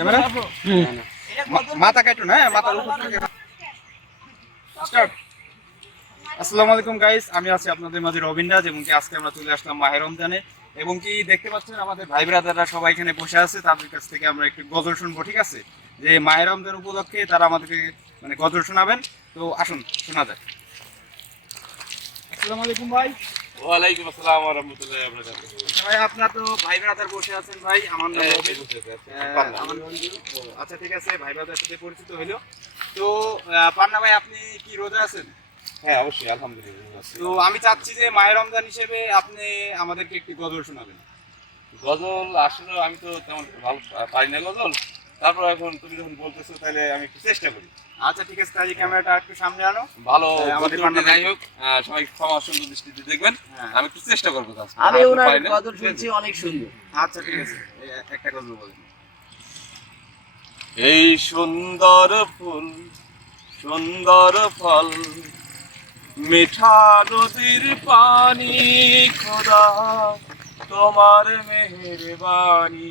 Camera? মাথা কাটো না হ্যাঁ, মাথার স্টার্ট আসসালামু আলাইকুম গাইস আমি আছি আপনাদের মাঝে রবিন রাজ এবং কি আজকে আমরা চলে আসলাম মাহের রমজানে। এবং কি দেখতে পাচ্ছেন আমাদের ভাই ব্রাদাররা সবাই এখানে বসে আছে তাদের কাছ থেকে আমরা একটু গজল শুনব ঠিক আছে? যে মাহের রমজান উপলক্ষে তারা আমাদেরকে মানে গজল শোনাবেন। তো আসুন শোনা যাক। আসসালামু আলাইকুম ভাই। ওয়ালাইকুম আসসালাম ওয়া রাহমাতুল্লাহি ওয়া বারাকাতুহু। ভাই আপনার তো ভাই ব্রাদার বসে আছেন ভাই। আমার নাম ও, আচ্ছা ঠিক আছে ভাই ব্রাদার সাথে পরিচিত হইল। তো পান্না ভাই আপনি কি রোজা আছেন? হ্যাঁ অবশ্যই আলহামদুলিল্লাহ তো আমি চাচ্ছি যে মায়ের রমজান হিসেবে আপনি আমাদেরকে একটি গজল শোনাবেন। গজল আসলে আমি তো তেমন ভালো পারি না গজল। তারপর এখন তুমি যখন বলতেছো তাহলে আমি একটু চেষ্টা করি। আচ্ছা ঠিক আছে তাই ক্যামেরাটা একটু সামনে আনো। ভালো আমাদের যাই হোক সবাই ক্ষমা সুন্দর দৃষ্টিতে দেখবেন। হ্যাঁ। আমি একটু চেষ্টা করব আমি ওনার গজল শুনছি অনেক সুন্দর। আচ্ছা ঠিক আছে। এই একটা গজল বলেন। এই সুন্দর ফুল সুন্দর ফল মিঠা নদীর পানি খোদা তোমার মেহেরবানি।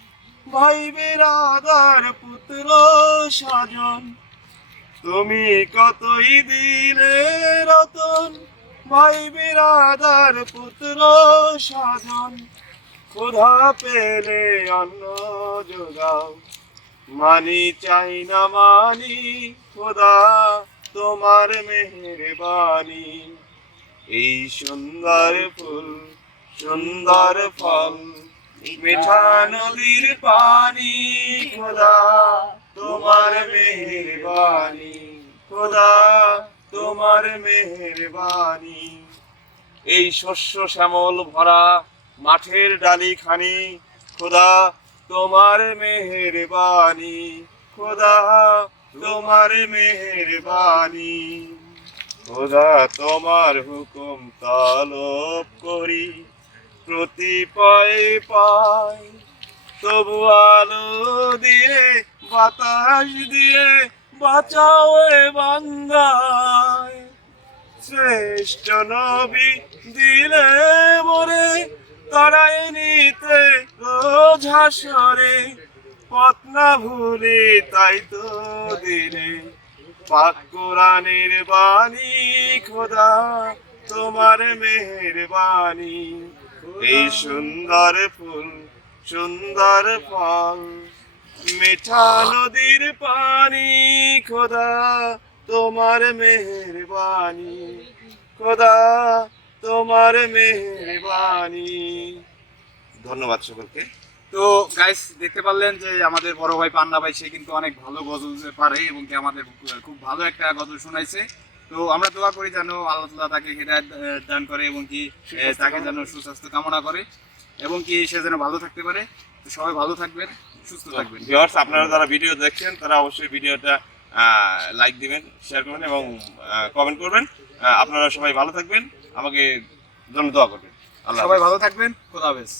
ভাই বেরাদার পুত্র স্বজন। তুমি কতই দিলে রতন ভাই বেরাদার পুত্র স্বজন। ক্ষুধা পেলে অন্ন যোগাও, মানি চাই না মানি খোদা তোমার মেহেরবানি এই সুন্দর ফুল, সুন্দর ফল মিঠা নদীর পানি, খোদা তোমার মেহেরবানি, খোদা তোমার মেহেরবানি। এই শস্য শ্যামল ভরা মাঠের ডালি খানি খোদা তোমার মেহেরবানি, খোদা তোমার মেহেরবানি। খোদা তোমার হুকুম তালব করি প্রতি পায়ে। পাই তবু আলো দিয়ে, বাতাস দিয়ে বাঁচাও বান্দায় শ্রেষ্ঠ নবী দিলে মরে, তারাই নিতে রোজ হাসরে। পথ না ভুলে তাই তো দিলে। পাক কোরআনের বাণী খোদা, তোমার মেহেরবানি এই সুন্দর ফুল, সুন্দর ফল। মিঠা নদীর পানি, খোদা তোমার মেহেরবানি। খোদা তোমার মেহেরবানি। ধন্যবাদ সকলকে। তো গাইস দেখতে পারলেন যে আমাদের বড় ভাই পান্না ভাই, সে কিন্তু অনেক ভালো গজল পারে এবং কি আমাদের খুব ভালো একটা গজল শোনাইছে। তো আমরা দোয়া করি যেন আল্লাহ তাকে হৃদায়ত দান করে এবং কি তাকে যেন সুস্বাস্থ্য কামনা করে এবং কি সে যেন ভালো থাকতে পারে। তো সবাই ভালো থাকবেন সুস্থ থাকবেন। ভিউয়ার্স আপনারা যারা ভিডিও দেখছেন তারা অবশ্যই ভিডিওটা লাইক দিবেন শেয়ার করবেন এবং কমেন্ট করবেন। আপনারা সবাই ভালো থাকবেন। আমাকে জন্য দোয়া করবেন। আল্লাহ সবাই ভালো থাকবেন। খোদা হাফেজ।